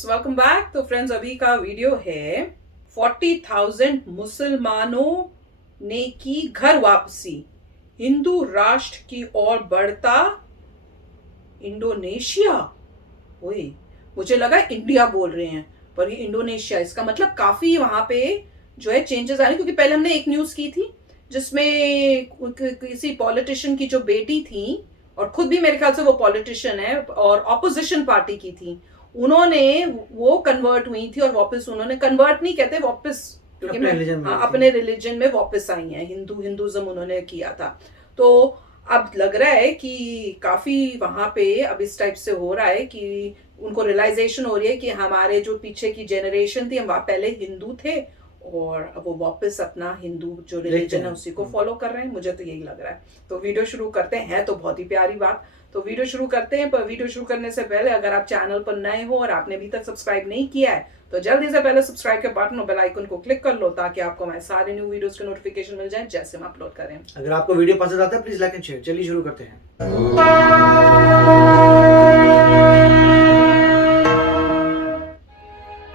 Friends, welcome back. तो friends, अभी का वीडियो है 40,000 मुसलमानों ने की घर वापसी, हिंदू राष्ट्र की ओर बढ़ता इंडोनेशिया। ओए, मुझे लगा इंडिया बोल रहे हैं, पर ये इंडोनेशिया। इसका मतलब काफी वहां पे जो है चेंजेस आ रहे हैं, क्योंकि पहले हमने एक न्यूज की थी जिसमें किसी पॉलिटिशियन की जो बेटी थी, और खुद भी मेरे ख्याल से वो पॉलिटिशियन है और ऑपोजिशन पार्टी की थी, उन्होंने वो कन्वर्ट हुई थी और वापस उन्होंने कन्वर्ट नहीं कहते, वापस क्योंकि अपने रिलीजन में वापस आई हैं। हिंदुज्म उन्होंने किया था। तो अब लग रहा है कि काफी वहां पे अब इस टाइप से हो रहा है कि उनको रियलाइजेशन हो रही है कि हमारे जो पीछे की जनरेशन थी, हम वहां पहले हिंदू थे और अब वो वापस अपना हिंदू जो रिलीजन है उसी को फॉलो कर रहे हैं। मुझे तो यही लग रहा है। तो वीडियो शुरू करते हैं। तो बहुत ही प्यारी बात। तो वीडियो शुरू करते हैं, पर वीडियो शुरू करने से पहले अगर आप चैनल पर नए हो और आपने अभी तक सब्सक्राइब नहीं किया है तो जल्दी से पहले सब्सक्राइब के बटन और बेल आइकन को क्लिक कर लो, ताकि आपको हमारे सारे न्यू वीडियोस के नोटिफिकेशन मिल जाए जैसे हम अपलोड करें। अगर आपको वीडियो पसंद आता है प्लीज लाइक एंड शेयर। चलिए शुरू करते हैं।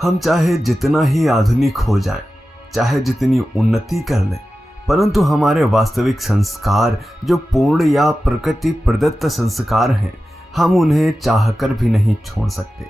हम चाहे जितना ही आधुनिक हो जाएं, चाहे जितनी उन्नति कर लें, परंतु हमारे वास्तविक संस्कार जो पूर्ण या प्रकृति प्रदत्त संस्कार हैं, हम उन्हें चाहकर भी नहीं छोड़ सकते,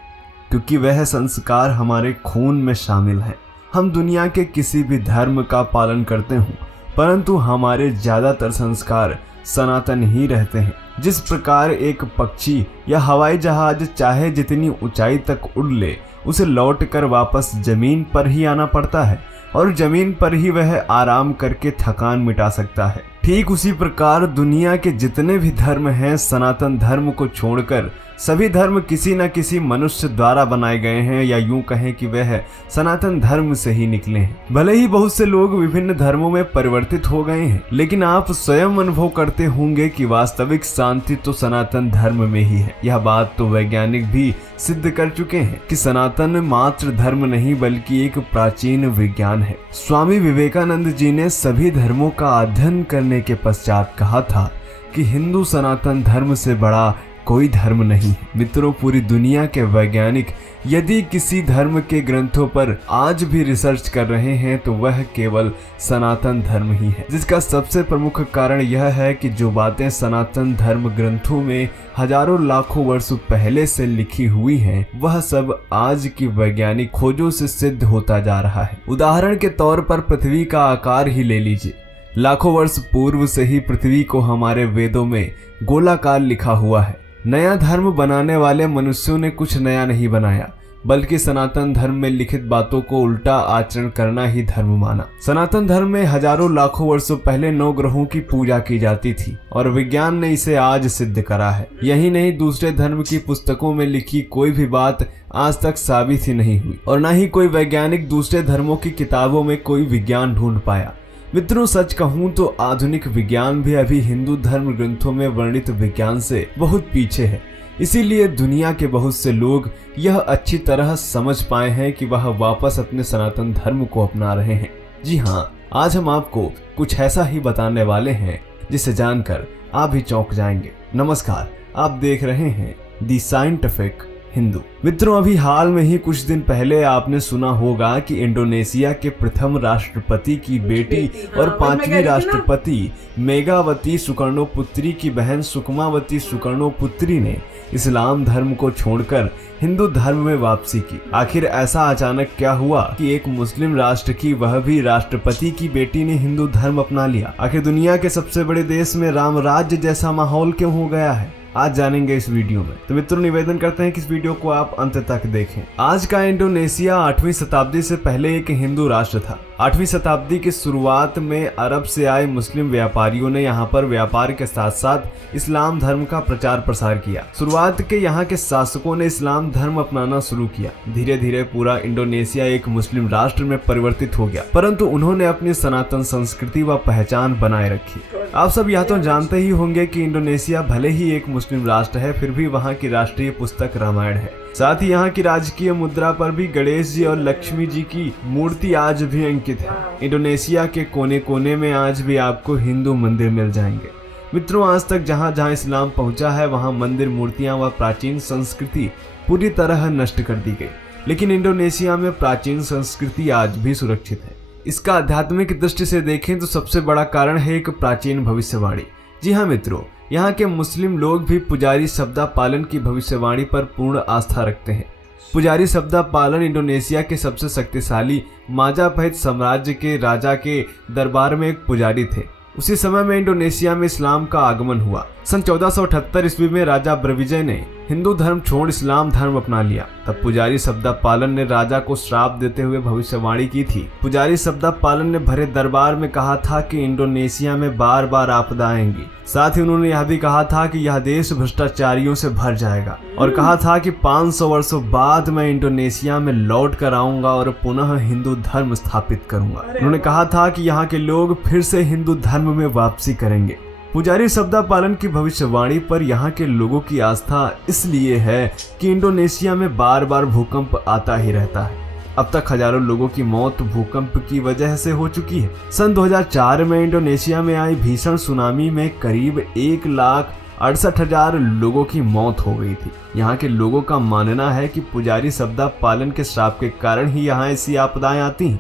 क्योंकि वह संस्कार हमारे खून में शामिल हैं। हम दुनिया के किसी भी धर्म का पालन करते हों, परंतु हमारे ज़्यादातर संस्कार सनातन ही रहते हैं। जिस प्रकार एक पक्षी या हवाई जहाज चाहे जितनी ऊंचाई तक उड़ ले, उसे लौटकर वापस जमीन पर ही आना पड़ता है और जमीन पर ही वह आराम करके थकान मिटा सकता है। ठीक उसी प्रकार दुनिया के जितने भी धर्म हैं, सनातन धर्म को छोड़कर सभी धर्म किसी न किसी मनुष्य द्वारा बनाए गए हैं, या यूं कहें कि वह सनातन धर्म से ही निकले हैं। भले ही बहुत से लोग विभिन्न धर्मों में परिवर्तित हो गए हैं, लेकिन आप स्वयं अनुभव करते होंगे कि वास्तविक शांति तो सनातन धर्म में ही है। यह बात तो वैज्ञानिक भी सिद्ध कर चुके हैं कि सनातन मात्र धर्म नहीं बल्कि एक प्राचीन विज्ञान है। स्वामी विवेकानंद जी ने सभी धर्मों का अध्ययन करने के पश्चात कहा था कि हिंदू सनातन धर्म से बड़ा कोई धर्म नहीं है। मित्रों, पूरी दुनिया के वैज्ञानिक यदि किसी धर्म के ग्रंथों पर आज भी रिसर्च कर रहे हैं तो वह केवल सनातन धर्म ही है, जिसका सबसे प्रमुख कारण यह है कि जो बातें सनातन धर्म ग्रंथों में हजारों लाखों वर्ष पहले से लिखी हुई हैं, वह सब आज की वैज्ञानिक खोजों से सिद्ध होता जा रहा है। उदाहरण के तौर पर पृथ्वी का आकार ही ले लीजिए। लाखों वर्ष पूर्व से ही पृथ्वी को हमारे वेदों में गोलाकार लिखा हुआ है। नया धर्म बनाने वाले मनुष्यों ने कुछ नया नहीं बनाया, बल्कि सनातन धर्म में लिखित बातों को उल्टा आचरण करना ही धर्म माना। सनातन धर्म में हजारों लाखों वर्षों पहले 9 ग्रहों की पूजा की जाती थी और विज्ञान ने इसे आज सिद्ध करा है। यही नहीं, दूसरे धर्म की पुस्तकों में लिखी कोई भी बात आज तक साबित ही नहीं हुई, और न ही कोई वैज्ञानिक दूसरे धर्मों की किताबों में कोई विज्ञान ढूंढ पाया। मित्रों, सच कहूं तो आधुनिक विज्ञान भी अभी हिंदू धर्म ग्रंथों में वर्णित विज्ञान से बहुत पीछे है। इसीलिए दुनिया के बहुत से लोग यह अच्छी तरह समझ पाए हैं कि वह वापस अपने सनातन धर्म को अपना रहे हैं। जी हाँ, आज हम आपको कुछ ऐसा ही बताने वाले हैं जिसे जानकर आप भी चौंक जाएंगे। नमस्कार, आप देख रहे हैं दी साइंटिफिक हिंदू। मित्रों, अभी हाल में ही कुछ दिन पहले आपने सुना होगा कि इंडोनेशिया के प्रथम राष्ट्रपति की बेटी और 5वीं राष्ट्रपति मेगावती सुकर्णोपुत्री की बहन सुकमावती सुकर्णोपुत्री ने इस्लाम धर्म को छोड़कर हिंदू धर्म में वापसी की। आखिर ऐसा अचानक क्या हुआ कि एक मुस्लिम राष्ट्र की, वह भी राष्ट्रपति की बेटी ने हिंदू धर्म अपना लिया? आखिर दुनिया के सबसे बड़े देश में राम राज्य जैसा माहौल क्यों हो गया है, आज जानेंगे इस वीडियो में। तो मित्रों, निवेदन करते हैं कि इस वीडियो को आप अंत तक देखें। आज का इंडोनेशिया 8वीं शताब्दी से पहले एक हिंदू राष्ट्र था। 8वीं शताब्दी की शुरुआत में अरब से आए मुस्लिम व्यापारियों ने यहाँ पर व्यापार के साथ साथ इस्लाम धर्म का प्रचार प्रसार किया। शुरुआत के यहाँ के शासकों ने इस्लाम धर्म अपनाना शुरू किया। धीरे धीरे पूरा इंडोनेशिया एक मुस्लिम राष्ट्र में परिवर्तित हो गया, परंतु उन्होंने अपनी सनातन संस्कृति व पहचान बनाए रखी। आप सब यह तो जानते ही होंगे कि इंडोनेशिया भले ही एक मुस्लिम राष्ट्र है, फिर भी वहाँ की राष्ट्रीय पुस्तक रामायण है। साथ ही यहाँ की राजकीय मुद्रा पर भी गणेश जी और लक्ष्मी जी की मूर्ति आज भी अंकित है। इंडोनेशिया के कोने कोने में आज भी आपको हिंदू मंदिर मिल जाएंगे। मित्रों, आज तक जहाँ जहाँ इस्लाम पहुँचा है, वहाँ मंदिर, मूर्तियाँ व प्राचीन संस्कृति पूरी तरह नष्ट कर दी गई। लेकिन इंडोनेशिया में प्राचीन संस्कृति आज भी सुरक्षित है। इसका आध्यात्मिक दृष्टि से देखें तो सबसे बड़ा कारण है एक प्राचीन भविष्यवाणी। जी हाँ मित्रों, यहाँ के मुस्लिम लोग भी पुजारी शब्दा पालन की भविष्यवाणी पर पूर्ण आस्था रखते हैं। पुजारी शब्दा पालन इंडोनेशिया के सबसे शक्तिशाली माजापहित साम्राज्य के राजा के दरबार में एक पुजारी थे। उसी समय में इंडोनेशिया में इस्लाम का आगमन हुआ। सन 1478 ईस्वी में राजा ब्रविजय ने हिंदू धर्म छोड़ इस्लाम धर्म अपना लिया। तब पुजारी शब्दा पालन ने राजा को श्राप देते हुए भविष्यवाणी की थी। पुजारी शब्दा पालन ने भरे दरबार में कहा था कि इंडोनेशिया में बार बार आपदा आएंगी। साथ ही उन्होंने यह भी कहा था कि यह देश भ्रष्टाचारियों से भर जाएगा और कहा था कि 500 वर्षों बाद मैं इंडोनेशिया में लौट कर आऊंगा और पुनः हिंदू धर्म स्थापित करूंगा। उन्होंने कहा था कि यहाँ के लोग फिर से हिंदू धर्म में वापसी करेंगे। पुजारी शब्दा पालन की भविष्यवाणी पर यहाँ के लोगों की आस्था इसलिए है कि इंडोनेशिया में बार बार भूकंप आता ही रहता है। अब तक हजारों लोगों की मौत भूकंप की वजह से हो चुकी है। सन 2004 में इंडोनेशिया में आई भीषण सुनामी में करीब 1,68,000 लोगों की मौत हो गई थी। यहाँ के लोगों का मानना है कि पुजारी शब्दा पालन के श्राप के कारण ही यहाँ ऐसी आपदाएं आती हैं।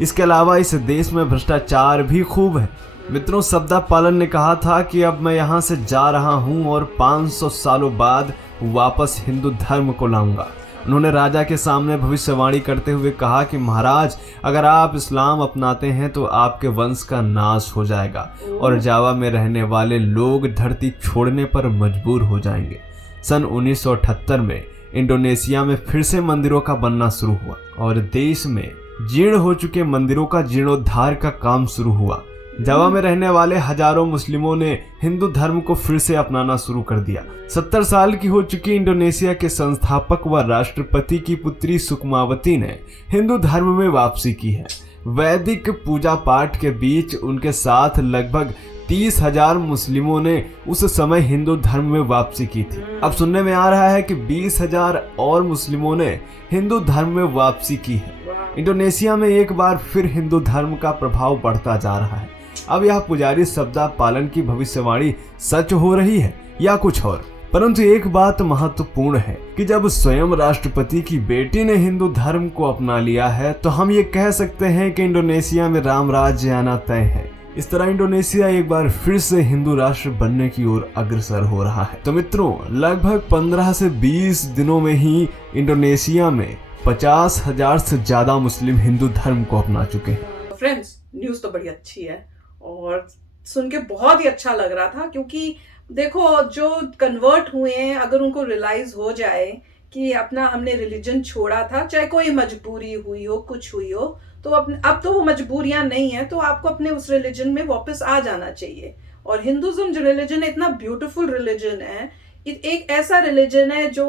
इसके अलावा इस देश में भ्रष्टाचार भी खूब है। मित्रों, शब्दा पालन ने कहा था कि अब मैं यहाँ से जा रहा हूँ और 500 सालों बाद वापस हिंदू धर्म को लाऊंगा। उन्होंने राजा के सामने भविष्यवाणी करते हुए कहा कि महाराज, अगर आप इस्लाम अपनाते हैं तो आपके वंश का नाश हो जाएगा और जावा में रहने वाले लोग धरती छोड़ने पर मजबूर हो जाएंगे। सन 1978 में इंडोनेशिया में फिर से मंदिरों का बनना शुरू हुआ और देश में जीर्ण हो चुके मंदिरों का जीर्णोद्धार का काम शुरू हुआ। जावा में रहने वाले हजारों मुस्लिमों ने हिंदू धर्म को फिर से अपनाना शुरू कर दिया। 70 साल की हो चुकी इंडोनेशिया के संस्थापक व राष्ट्रपति की पुत्री सुकमावती ने हिंदू धर्म में वापसी की है। वैदिक पूजा पाठ के बीच उनके साथ लगभग 30,000 मुस्लिमों ने उस समय हिंदू धर्म में वापसी की थी। अब सुनने में आ रहा है कि 20,000 और मुस्लिमों ने हिंदू धर्म में वापसी की है। इंडोनेशिया में एक बार फिर हिंदू धर्म का प्रभाव बढ़ता जा रहा है। अब यह पुजारी शब्दा पालन की भविष्यवाणी सच हो रही है या कुछ और। परंतु एक बात महत्वपूर्ण है कि जब स्वयं राष्ट्रपति की बेटी ने हिंदू धर्म को अपना लिया है तो हम ये कह सकते हैं कि इंडोनेशिया में राम राज्य आना तय है। इस तरह इंडोनेशिया एक बार फिर से हिंदू राष्ट्र बनने की ओर अग्रसर हो रहा है। तो मित्रों, लगभग 15 से 20 दिनों में ही इंडोनेशिया में 50,000 से ज्यादा मुस्लिम हिंदू धर्म को अपना चुके हैं। फ्रेंड्स, न्यूज़ तो बड़ी अच्छी है और सुन के बहुत ही अच्छा लग रहा था, क्योंकि देखो, जो कन्वर्ट हुए हैं, अगर उनको रियलाइज हो जाए कि अपना हमने रिलीजन छोड़ा था, चाहे कोई मजबूरी हुई हो, कुछ हुई हो, तो अब तो वो मजबूरियां नहीं है, तो आपको अपने उस रिलीजन में वापस आ जाना चाहिए। और हिंदुज्म जो रिलीजन है, इतना ब्यूटीफुल रिलीजन है, एक ऐसा रिलीजन है जो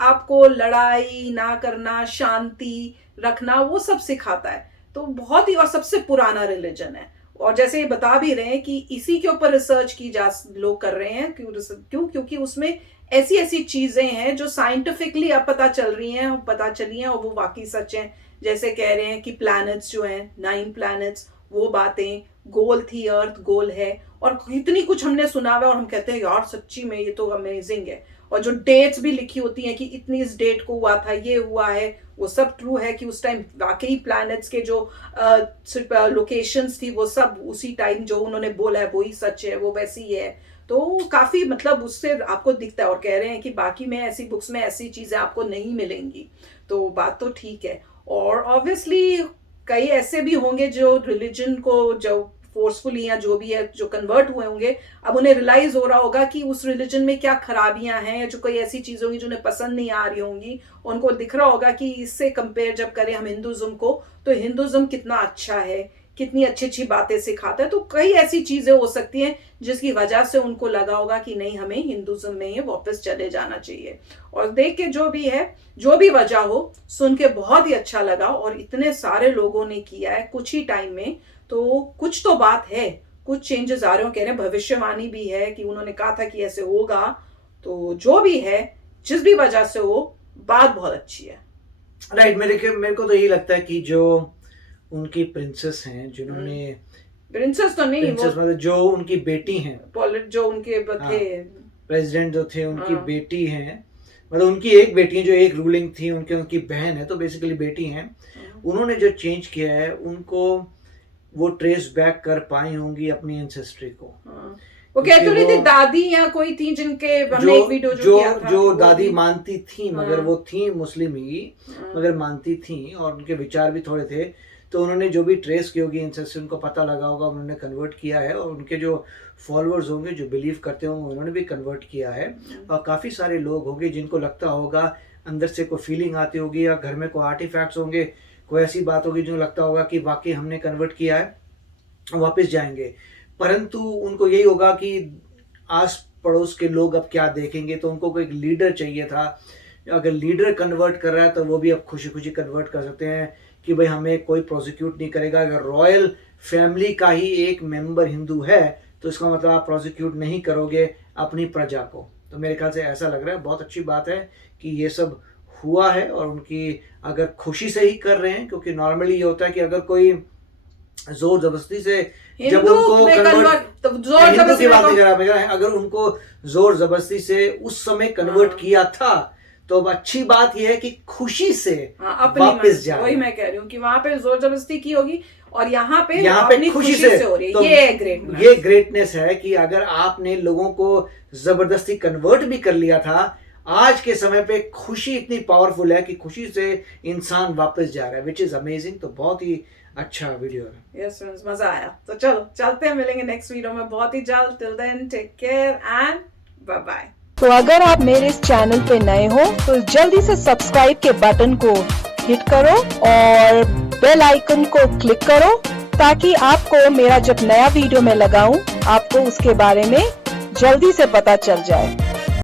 आपको लड़ाई ना करना, शांति रखना, वो सब सिखाता है। तो बहुत ही, और सबसे पुराना रिलीजन है। और जैसे ये बता भी रहे हैं कि इसी के ऊपर रिसर्च की लोग कर रहे हैं। क्यों? क्योंकि उसमें ऐसी ऐसी चीजें हैं जो साइंटिफिकली अब पता चली हैं और वो वाकई सच हैं। जैसे कह रहे हैं कि प्लैनेट्स जो हैं, 9 प्लैनेट्स, वो बातें गोल थी, अर्थ गोल है, और इतनी कुछ हमने सुना हुआ है और हम कहते हैं यार सच्ची में ये तो अमेजिंग है। और जो डेट्स भी लिखी होती हैं कि इतनी इस डेट को हुआ था, ये हुआ है, वो सब ट्रू है कि उस टाइम वाकई प्लैनेट्स के जो लोकेशंस थी वो सब उसी टाइम जो उन्होंने बोला है वही सच है, वो वैसी ही है। तो काफी मतलब उससे आपको दिखता है। और कह रहे हैं कि बाकी में ऐसी बुक्स में ऐसी चीजें आपको नहीं मिलेंगी, तो बात तो ठीक है। और ऑब्वियसली कई ऐसे भी होंगे जो रिलीजन को जो फोर्सफुली या जो भी है जो कन्वर्ट हुए होंगे, अब उन्हें रियलाइज हो रहा होगा कि उस रिलीजन में क्या खराबियां हैं, या जो कोई ऐसी चीजें होंगी जो उन्हें पसंद नहीं आ रही होंगी, उनको दिख रहा होगा कि इससे कंपेयर जब करें हम हिंदुज्म को, तो हिंदुज्म कितना अच्छा है, कितनी अच्छी अच्छी बातें सिखाता है। तो कई ऐसी चीजें हो सकती हैं जिसकी वजह से उनको लगा होगा कि नहीं, हमें हिंदुज्म में ही वापस चले जाना चाहिए। और देख के जो भी है, जो भी वजह हो, सुन के बहुत ही अच्छा लगा। और इतने सारे लोगों ने किया है कुछ ही टाइम में, तो कुछ तो बात है, कुछ चेंजेस आ रहे हो। कह रहे हैं भविष्यवाणी भी है कि उन्होंने कहा था कि ऐसे होगा। तो जो भी है, जिस भी वजह से हो, बात बहुत अच्छी है। राइट। मेरे को तो यही लगता है कि जो उनकी प्रिंसेस हैं, जिन्होंने प्रिंसेस तो नहीं, प्रिंसेस मतलब जो उनकी बेटी हैं, जो उनके थे प्रेसिडेंट जो थे, उनकी बेटी हैं, मतलब उनकी एक बेटी है जो एक रूलिंग थी, उनकी बहन है, तो बेसिकली बेटी हैं, उन्होंने जो चेंज किया है उनको वो ट्रेस बैक कर पाई होंगी अपनी एंसेस्ट्री को। वो कहते क्योंकि रही थी वो- दादी या कोई थी जिनके हमने एक वीडियो जो किया था, जो वो दादी भी- मानती थी, मगर हाँ। वो थी मुस्लिम ही, मगर मानती थी और उनके विचार भी थोड़े थे, तो उन्होंने जो भी ट्रेस की होगी एंसेस्ट्री, उनको पता लगा होगा, उन्होंने कन्वर्ट किया है, और उनके जो फॉलोअर्स होंगे जो बिलीव करते होंगे उन्होंने भी कन्वर्ट किया है। और काफ़ी सारे लोग होंगे जिनको लगता होगा, अंदर से कोई फीलिंग आती होगी, या घर में कोई आर्टिफैक्ट्स होंगे, कोई ऐसी बात होगी जो लगता होगा कि वाकई हमने कन्वर्ट किया है, वापस जाएंगे। परंतु उनको यही होगा कि आस पड़ोस के लोग अब क्या देखेंगे, तो उनको कोई लीडर चाहिए था। अगर लीडर कन्वर्ट कर रहा है तो वो भी अब खुशी खुशी कन्वर्ट कर सकते हैं कि भाई हमें कोई प्रोसिक्यूट नहीं करेगा। अगर रॉयल फैमिली का ही एक मेंबर हिंदू है तो इसका मतलब आप प्रोसिक्यूट नहीं करोगे अपनी प्रजा को। तो मेरे ख्याल से ऐसा लग रहा है, बहुत अच्छी बात है कि ये सब हुआ है, और उनकी अगर खुशी से ही कर रहे हैं, क्योंकि नॉर्मली ये होता है कि अगर कोई जोर जबरदस्ती से जब हिंदू उनको में कन्वर्ट, कन्वर्ट तो जोर हिंदू की जबरदस्ती बात में नहीं कर रहा मैं, अगर उनको जोर जबरदस्ती से उस समय कन्वर्ट किया था तो अब अच्छी बात यह है कि खुशी से अपनी वापस जा वही मैं कह रही हूँ कि वहां पे जोर जबरदस्ती की होगी और यहाँ पे अपनी खुशी से हो रही है। तो ये ग्रेटनेस, ये ग्रेटनेस है कि अगर आपने लोगों को जबरदस्ती कन्वर्ट भी कर लिया था, आज के समय पे खुशी इतनी पावरफुल है कि खुशी से इंसान वापस जा रहा है, विच इज अमेजिंग। तो बहुत ही अच्छा वीडियो है। यस फ्रेंड्स, मजा आया। तो चलो चलते हैं, मिलेंगे नेक्स्ट वीडियो में बहुत ही जल्द। Till then take care and bye bye. तो अगर आप मेरे इस चैनल पे नए हो तो जल्दी से सब्सक्राइब के बटन को हिट करो और बेल आइकन को क्लिक करो, ताकि आपको मेरा जब नया वीडियो मैं लगाऊं आपको उसके बारे में जल्दी से पता चल जाए।